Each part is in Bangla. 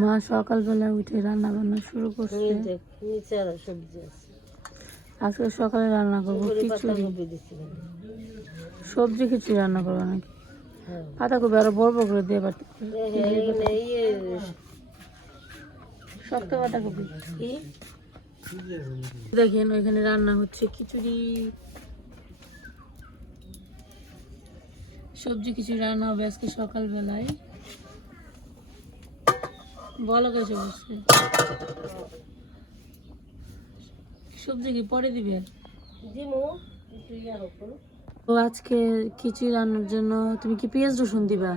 মা সকালবেলা উঠে রান্না বান্না শুরু করছে। নিচে আরো সবজি আছে। আজকে সকালে রান্না করবো খিচুড়ি। সবজি খিচুড়ি রান্না করবো নাকি? পাতাকপি আরো বড় বড় করে দিয়ে পারতে শক্ত পাতাকপি। দেখেন ওইখানে রান্না হচ্ছে খিচুড়ি, সবজি খিচুড়ি রান্না হবে আজকে সকালবেলায়। বলো কেসে বসছে, সবজি কি পরে দিবেন? তো আজকে খিচুড়ি রান্নার জন্য তুমি কি পেঁয়াজ রসুন দিবা?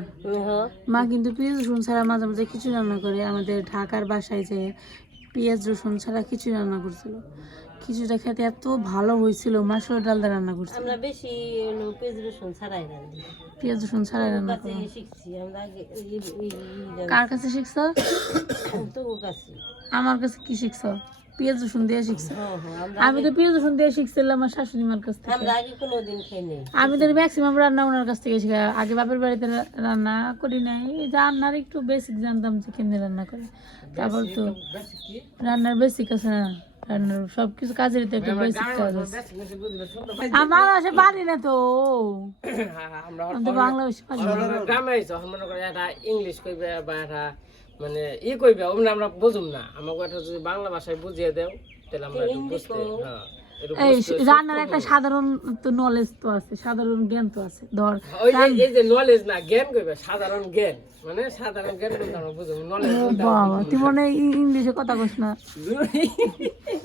মা কিন্তু পেঁয়াজ রসুন ছাড়া মাঝে মাঝে খিচুড়ি রান্না করে। আমাদের ঢাকার বাসায় যে পেঁয়াজ রসুন ছাড়া খিচুড়ি রান্না করছিল, খিচুড়িটা খেতে এত ভালো হয়েছিল। মাসুর ডাল দিয়ে রান্না করছি। আমরা বেশি পেঁয়াজ রসুন ছাড়াই রান্না, পেঁয়াজ রসুন ছাড়াই রান্না করি। শিখছি আমরা আগে। কার কাছে শিখছো? তোর কাছে। আমার কাছে কি শিখছো? পেঁয়াজ রসুন দিয়ে শিখছো? আমি তো পেঁয়াজ রসুন দিয়ে শিখছিলাম আমার শাশুড়ি মার কাছ থেকে। আমরা আগে কোনোদিন খাই নাই। আমি তো ম্যাক্সিমাম রান্না ওনার কাছ থেকে শিখা। আগে বাপের বাড়িতে রান্না করি নাই, রান্নার একটু বেসিক জানতাম যে কেমনি রান্না করে। তারপর তো রান্নার বেসিক আছে না, রান্নার সবকিছু কাজের তো একটা বেসিক কাজ আছে। আমার আসে পারি না তো, আমি তো বাংলা বেশি পারি না। গ্রামে মনে করে একটা ইংলিশ কইবে বা একটা মানে কইবে ওমনে আমরা বুঝুম না। আমাকে একটা যদি বাংলা ভাষায় বুঝিয়ে দেও তাহলে আমরা একটু বুঝতে। এই রান্নার একটা সাধারণ তো নলেজ তো আছে, সাধারণ জ্ঞান তো আছে। ধর এই যে নলেজ না জ্ঞান কইবে, সাধারণ জ্ঞান মানে সাধারণ জ্ঞান বলতে আমরা বুঝুম। নলেজ বাবা তুই মনে ইংলিশে কথা কস না?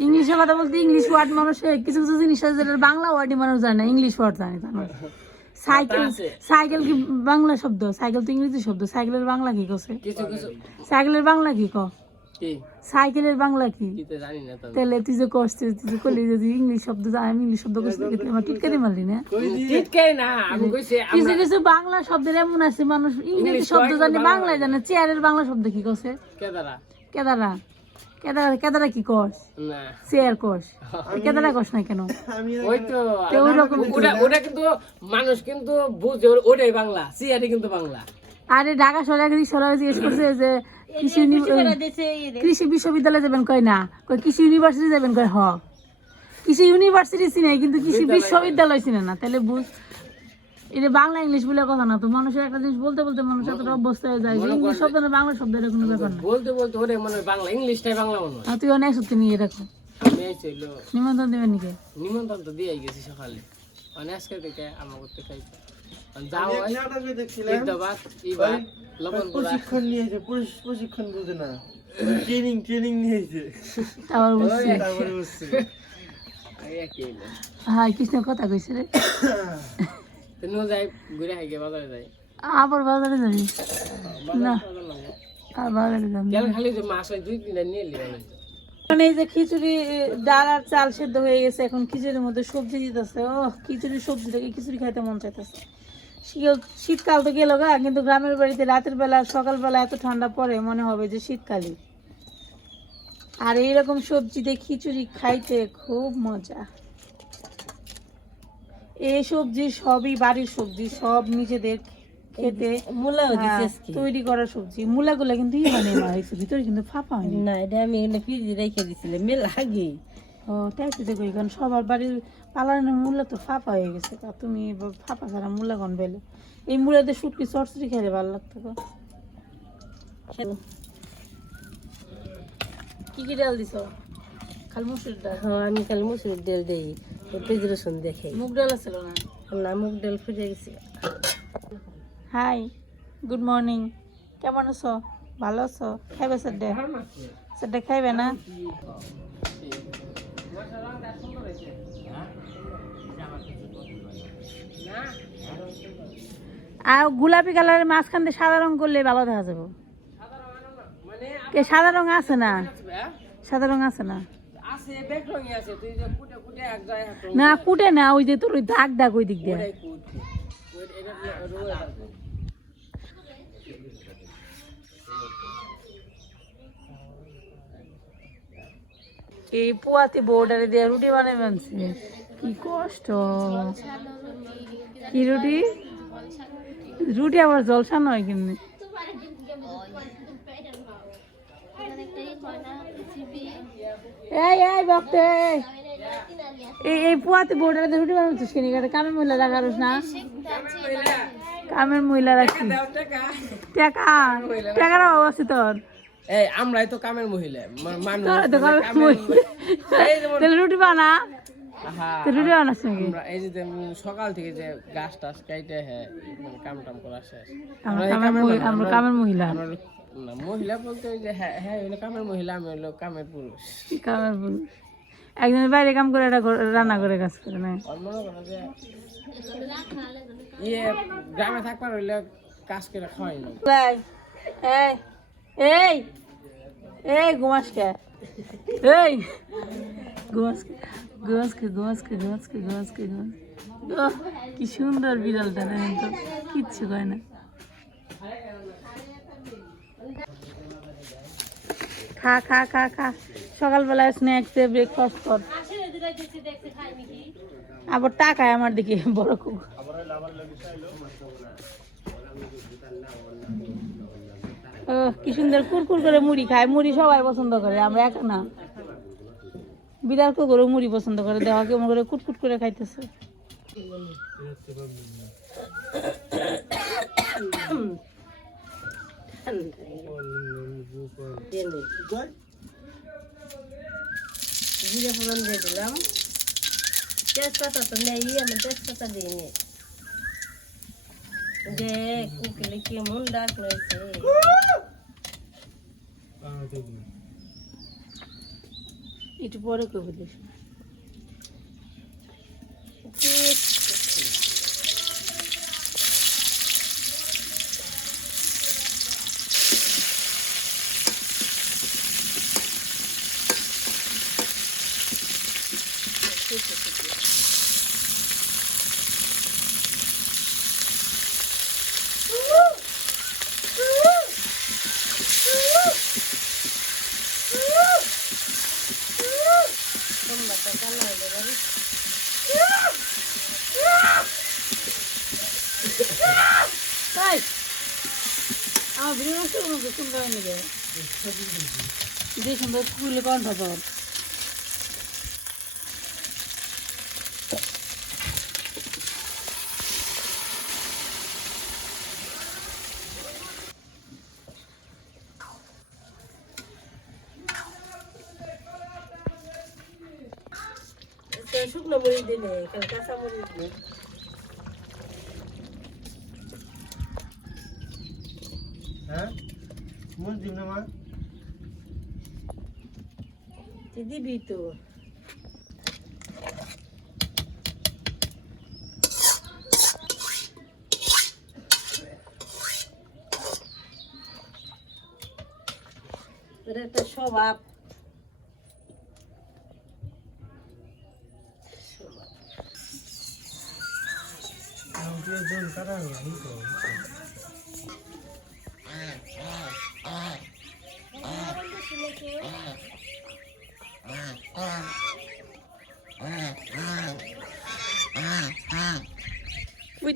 ইংলিশে কথা বলতে ইংলিশ ওয়ার্ড মানুষ কিছু কিছু জিনিস আছে যেটা বাংলা ওয়ার্ডই মানুষ জানে না, ইংলিশ ওয়ার্ড জানে জানো। সাইকেল, সাইকেল কি বাংলা শব্দ? সাইকেল তো ইংরেজি শব্দ। সাইকেলের বাংলা কি কছে? সাইকেলের বাংলা কি ক? সাইকেলের বাংলা কি তাহলে? তুই যে করছিস, তুই যে করলি যদি ইংলিশ শব্দ আমি ইংলিশ শব্দ করছি, আমার টিটকারি মারলি না? কিছু কিছু বাংলা শব্দের এমন আছে মানুষ ইংরেজি শব্দ জানে বাংলায় জানে। চেয়ারের বাংলা শব্দ কি কছে? কেদারা। কেদারা কেদারা কি কস? চেয়ার কস। কেদারা কস না কেন? ওটা কিন্তু মানুষ কিন্তু বুঝে ওটাই বাংলা, চেয়ারই কিন্তু বাংলা। আরে ঢাকা সরকারি জিজ্ঞেস করছে যে কৃষি বিশ্ববিদ্যালয়ে যাবেন, কয় না। কয় কৃষি ইউনিভার্সিটি যাবেন, কয় হ। কৃষি ইউনিভার্সিটি চিনে কিন্তু কৃষি বিশ্ববিদ্যালয় চিনে না। তাহলে বুঝ, এটা বাংলা ইংলিশ বলে কথা না তো। মানুষের একটা জিনিস বলতে বলতে মানুষ এতটা অভ্যস্ত হয়ে যায় যে ইংলিশ শব্দ না বাংলা শব্দ এটা কোনো ব্যাপার না। বলতে বলতে ওরে মনে বাংলা ইংলিশটাই বাংলা মনে হয়। তুই অনেক সত্যি নিয়ে রাখো। নিমন্ত্রণ দেবেন নাকি? নিমন্ত্রণ তো দিয়ে গেছি সকালে, মানে আজকে থেকে আমার করতে খাইতে প্রশিক্ষণ নিয়েছে। প্রশিক্ষণ বুঝে না, ট্রেনিং নিয়েছে। হ্যাঁ কৃষ্ণ কথা কইছে রে। যাই ঘুরে হাইকে বাজারে যাই। আবার বাজারে যাবি না? আর বাজারে যাবি খালি যে মাছ হয় 2-3টা নিয়ে এলি। এই যে খিচুড়ি ডাল আর চাল সেদ্ধ হয়ে গেছে, এখন খিচুড়ির মধ্যে সবজি দিতেছে। ও খিচুড়ির সবজি থেকে খিচুড়ি খাইতে মন চাইতেছে। শীতকাল তো গেল গা, কিন্তু গ্রামের বাড়িতে রাতের বেলা সকালবেলা এত ঠান্ডা পড়ে মনে হবে যে শীতকালে। আর এইরকম সবজি দিয়ে খিচুড়ি খাইতে খুব মজা। এই সবজি সবই বাড়ির সবজি, সব নিজেদের খেতে তৈরি করা সবজি। মূলাগুলা কিন্তু ভিতরে কিন্তু ফাঁপা হয়নি না। এটা আমি ফ্রিজে রেখে দিছিলাম মেলা আগে। ও ট্যাক্সি দেখো, কারণ সবার বাড়ির পালানের মূলা তো ফাঁপা হয়ে গেছে। তা তুমি ফাঁপা ছাড়া মূলা কন পেলে? এই মূলাতে শুটকি চটচড়ি খেলে ভালো লাগতো। কি কি ডাল দিছ? খালি মুসুর ডাল? হ্যাঁ আমি খালি মুসুর ডাল দিই, পেঁয়াজ রসুন দেখে। মুগ ডাল আছিল না? না, মুগ ডাল ফুটে গেছে। Hi, good morning. কেমন আছো? ভালো আছো? খাইবে স্যারডে? স্যারডে খাইবে না? আর গোলাপি কালারের মাঝখান দিয়ে সাদা রং করলে ভালো দেখা যাবে। সাদা রং আছে না? সাদা রং আছে না? না কুটে না, ওই যে তোর ওই দাগ দাগ ওই দিক দিয়ে। এই পোয়াতি বর্ডারে দিয়ে রুটি বানাই বানছে, কি কষ্ট। কি রুটি? রুটি আবার জলসা নয় কিন্তু। এই বকতে এই পুয়াতে বোর্ডারে রুটি বানাচ্ছিস কেন কামের মহিলা রাখারস না কামের মহিলা রাখি টাকা টাকার অভাব আছে তোর এই আমরাই তো কামের মহিলা মানুষ তোরা তো কামের মহিলা তাহলে রুটি বানা রুটি বানাস নাকি আমরা এই যে সকাল থেকে যে গাছ টাছ কাইটে হ্যাঁ মানে কাম টাম করা শেষ আমরা কামের মহিলা আমরা না মহিলা বলতে ওই যে হ্যাঁ হ্যাঁ হইলো কামের মহিলা আমি হইলো কামের পুরুষ কামের পুরুষ একজনের বাইরে কাম করে এটা রান্না করে কাজ করে না আর মনে করো যে ইয়ে গ্রামে থাকবার হইলে কাজ করে খাওয়াই না এই এই এই ঘুমাস কে এই ঘুমাস কে কি সুন্দর বিড়ালটা না তো কিচ্ছু কয় না খা খা খা খা সকালবেলায় স্ন্যাক্স ব্রেকফাস্ট কর আবার টাকায় আমার দিকে বড় কুকুর কি সুন্দর কুরকুর করে মুড়ি খায় মুড়ি সবাই পছন্দ করে আমরা একা না বিড়াল কুকুরও মুড়ি পছন্দ করে দেওয়া কেমন করে কুটকুট করে খাইতেছে জিরে ফোড়ন দিয়ে দিলাম তেজপাতা তো নেই আমি তেজপাতা দিইনি যে কুকিলে কেমন ডাক রয়েছে একটু পরে কবে দিস আমার ভিডিও নষ্ট কোনো সুন্দর নিবে যে সুন্দর স্কুলে কণ্ঠ তোর শুকনো মরিচ দিলে কাঁচা মরিচ দিলে হ্যাঁ মুসলিম না মা দিবি তো একটা স্বভাব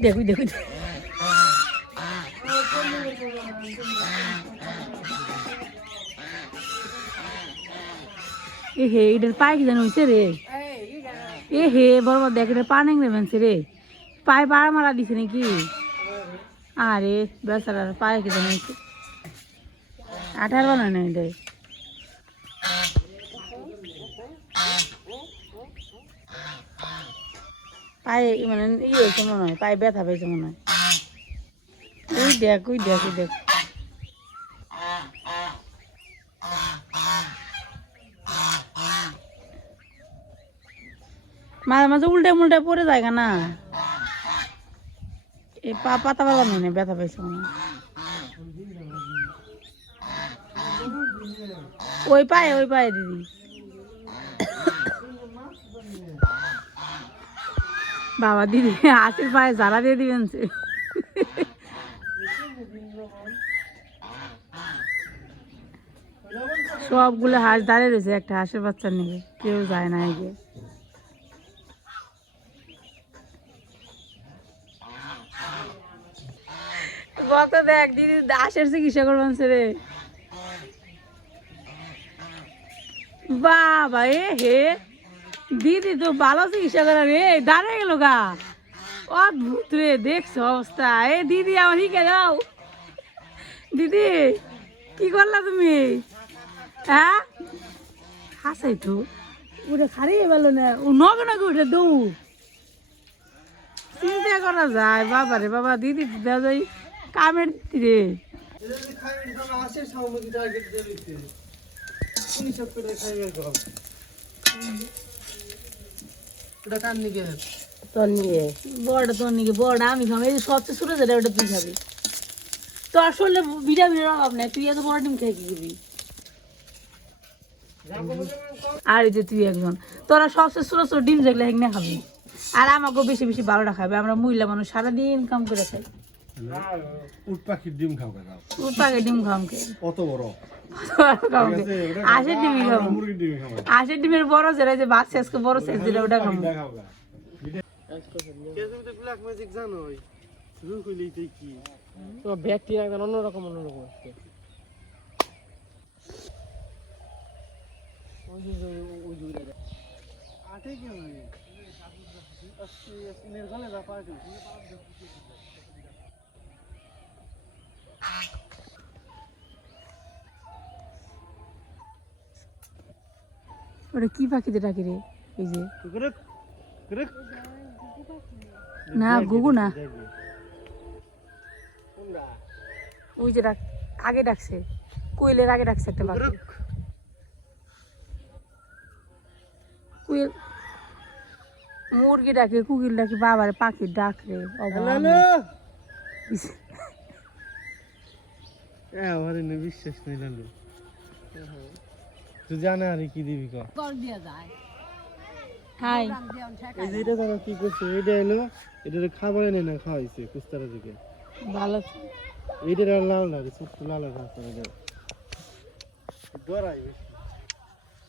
দেখ এ হে এটার পায়ে কি জানো হয়েছে রে এ হে বড় দেখ এটা পা নেংড়ে মানছে রে পায়ে পাড়া মারা দিছে নাকি আরে বেচারার পায়ে কি জানো হয়েছে আঠার বানায় না এটাই পায়ে মানে ইয়ে হয়েছে মনে হয় পায়ে ব্যথা পেয়েছে মনে হয় ওই দেখ মাঝে মাঝে উল্টে পড়ে যায় না এই পাতা পাতা নেই ব্যথা পেয়েছে মনে হয় ওই পায়ে দিদি বাবা দিদি হাতের পায়ে জ্বালা দিয়ে দিবেন সবগুলো হাঁস দাঁড়িয়ে রয়েছে একটা হাঁসের বাচ্চা নেবে কেউ যায় না এগিয়ে দেখ দিদি হাঁসের চিকিৎসা করবেন রে বাবা এ হে দিদি তো ভালো চিকিৎসা করে রে দাঁড়িয়ে গেল গা অদ্ভুত রে দেখছো অবস্থা এ দিদি আমার হিকে যাও দিদি কি করলা তুমি হ্যাঁ হাসাই তো উঠে খারিয়ে পেলো না ও নগে নগে উঠে দৌড় চিন্তা করা যায় বাবা রে বাবা দিদি দেওয়া যায় কামের দিদি রে এটা যদি খাই এটা আসে সামগ্রী টার্গেট দিয়ে দিতে 19 করে খাই এরকম এটা কান নিকে তোর নিয়ে বড়টা তোর নাকি বড়টা আমি খাবো এই যে সবচেয়ে ছোট যেটা ওটা তুই খাবি তো আসলে ভিটামিনের অভাব নাই তুই এত বড় ডিম খেয়ে কি করবি আর এই যে তুই একজন তোরা সবচেয়ে ছোট ছোট ডিম যেগুলো এখানে খাবি আর আমাকেও বেশি বেশি ভালোটা খাবে আমরা মহিলা মানুষ সারাদিন কাম করে খাই উট পাখির ডিম খাও কেন উৎপাকে ডিম খামকে অত বড় আশের ডিমই খাবো মুরগির ডিম খাও আশের ডিমের বড় যেটা যে বাচ্চা আজকে বড় সাইজ যেটা ওটা খাবো খাও গা কে তুমি তো ব্ল্যাক ম্যাজিক জানো রুই কইলেই তাই কি তো ব্যাকটেরিয়া একদম অন্যরকম আসছে আটে কি হয় আসলে গলে না পারে ওটা কি পাখিতে ডাকে রে এই যে করক করক না গুগু না ওই যে আগে ডাকছে কোয়েলের আগে ডাকছে একটা পাখি কোয়েল মুরগি ডাকে কুকিল ডাকে বাবার পাখির ডাক রে আমার এনে বিশ্বাস নেই লালু তুই জানা আর কি দিবি ক হাই এই যে এটা জানো কি করছে এটা এলো এটা খাবার এনে না খাওয়াইছে কুস্তারা দিকে ভালো এইটা লাল লাগে ছোট্ট লাল আছে এটা ডরাই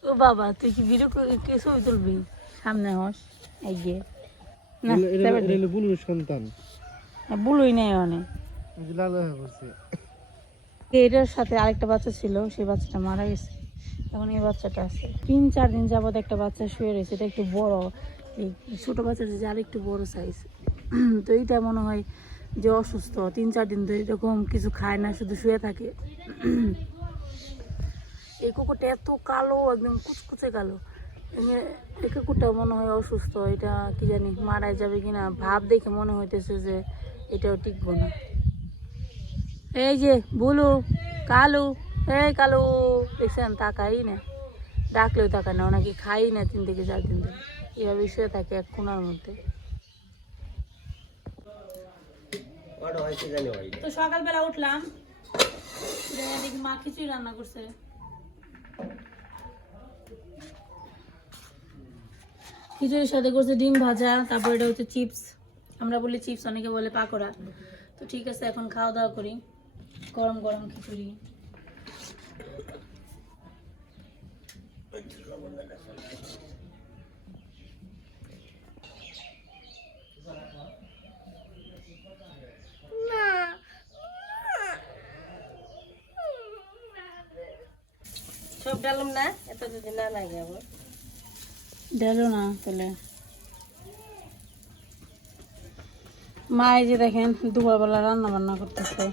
ও বাবা তুই কি ভিডিও কে ছবি তুলবি সামনে হস এই যে না এটা হলো বুলুর সন্তান বলুই নাই অনেক এই যে লাল হয়ে পড়ছে এটার সাথে আরেকটা বাচ্চা ছিল সেই বাচ্চাটা মারা গেছে এখন এই বাচ্চাটা আছে 3-4 দিন যাবত একটা বাচ্চা শুয়ে রয়েছে এটা একটু বড় এই ছোট বাচ্চাটা যে আর একটু বড় সাইজ তো এইটা মনে হয় যে অসুস্থ 3-4 দিন ধরে এরকম কিছু খায় না শুধু শুয়ে থাকে এই কুকুরটা এত কালো একদম কুচকুচে কালো এই কুকুরটা মনে হয় অসুস্থ এটা কি জানি মারা যাবে কিনা ভাব দেখে মনে হইতেছে যে এটাও টিকবো না এই যে বলু কালু এই কালু দেখছেন তাকাই না ডাকলেও তাকায় না ওনাকে খাই না 3 থেকে 4 দিন ধরে এভাবে শুয়ে থাকে এক কোনার মধ্যে তো সকালবেলা উঠলাম দেখি মা খিচুড়ি রান্না করছে খিচুড়ির সাথে করছে ডিম ভাজা তারপর এটা হচ্ছে চিপস আমরা বলি চিপস অনেকে বলে পাকোড়া তো ঠিক আছে এখন খাওয়া দাওয়া করি গরম গরম খিচুড়ি সব ডালুম না এত যদি না লাগে আবার ডালো না তাহলে মা এই যে দেখেন দুপুরবেলা রান্না বান্না করতেছে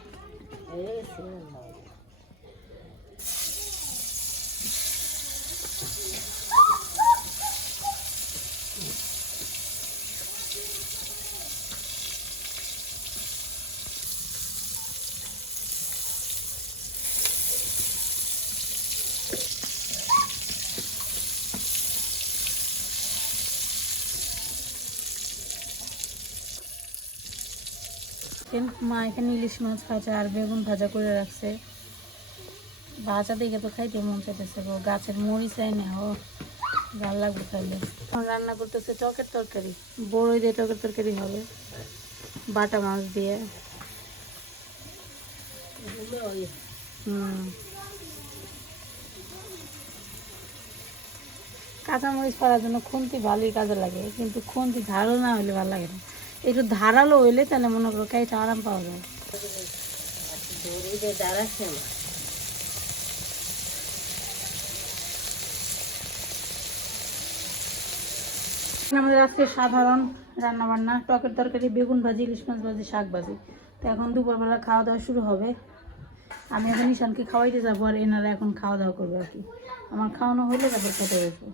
মা এখানে ইলিশ মাছ ভাজা আর বেগুন ভাজা করে রাখছে ভাজা দেখে তো খাইতে মন চাইতেছে গাছের মরিচ চাই না ও ভালো লাগবে খাইলে রান্না করতেছে টকের তরকারি বড়ই দিয়ে টকের তরকারি হবে বাটা মাছ দিয়ে কাঁচামরিচ পাড়ার জন্য খুন্তি ভালোই কাজে লাগে কিন্তু খুন্তি ধারও না হলে ভালো লাগে না একটু ধারালো হইলে তাহলে মনে করো খাইতে আরাম পাওয়া যায় আমাদের আজকে সাধারণ রান্না বান্না, টকের তরকারি, বেগুন ভাজি, ইলিশ মাছ ভাজি, শাক ভাজি। তো এখন দুপুরবেলা খাওয়া দাওয়া শুরু হবে। আমি এখন ঈশানকে খাওয়াইতে যাবো, আর এনারা এখন খাওয়া দাওয়া করবে আর কি। আমার খাওয়ানো হলে তারপর খেতে বসবো।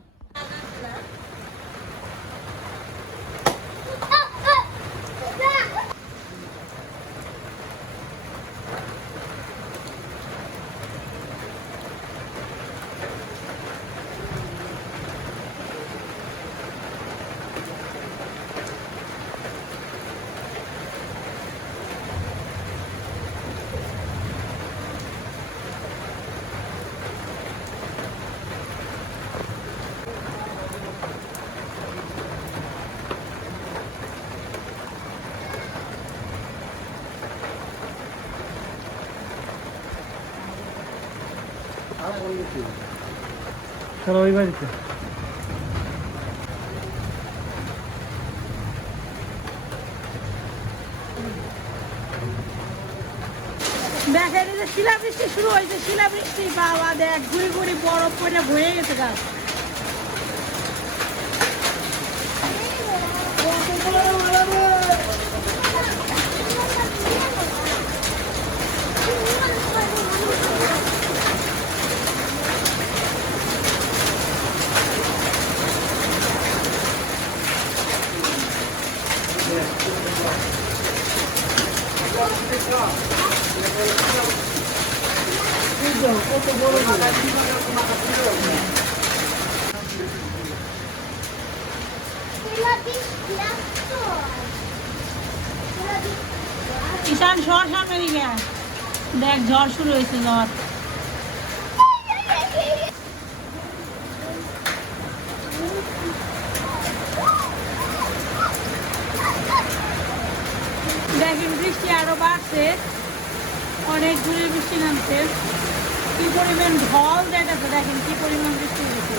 চলো ওই বাড়িতে। দেখেন এই যে শিলাবৃষ্টি শুরু হয়েছে, শিলাবৃষ্টি বাবা দেখ ঘুরি ঘুরি বরফ পড়ে ভরে গেছে গাছ। ঈশান সর সামনে দিকে, দেখ ঝড় শুরু হয়েছে, ঝড়। দেখেন বৃষ্টি আরো বাড়ছে, অনেক দূরে বৃষ্টি নামছে। কি পরিমাণ ঢল দেখাচ্ছে, দেখেন কি পরিমাণ বৃষ্টি হয়েছে।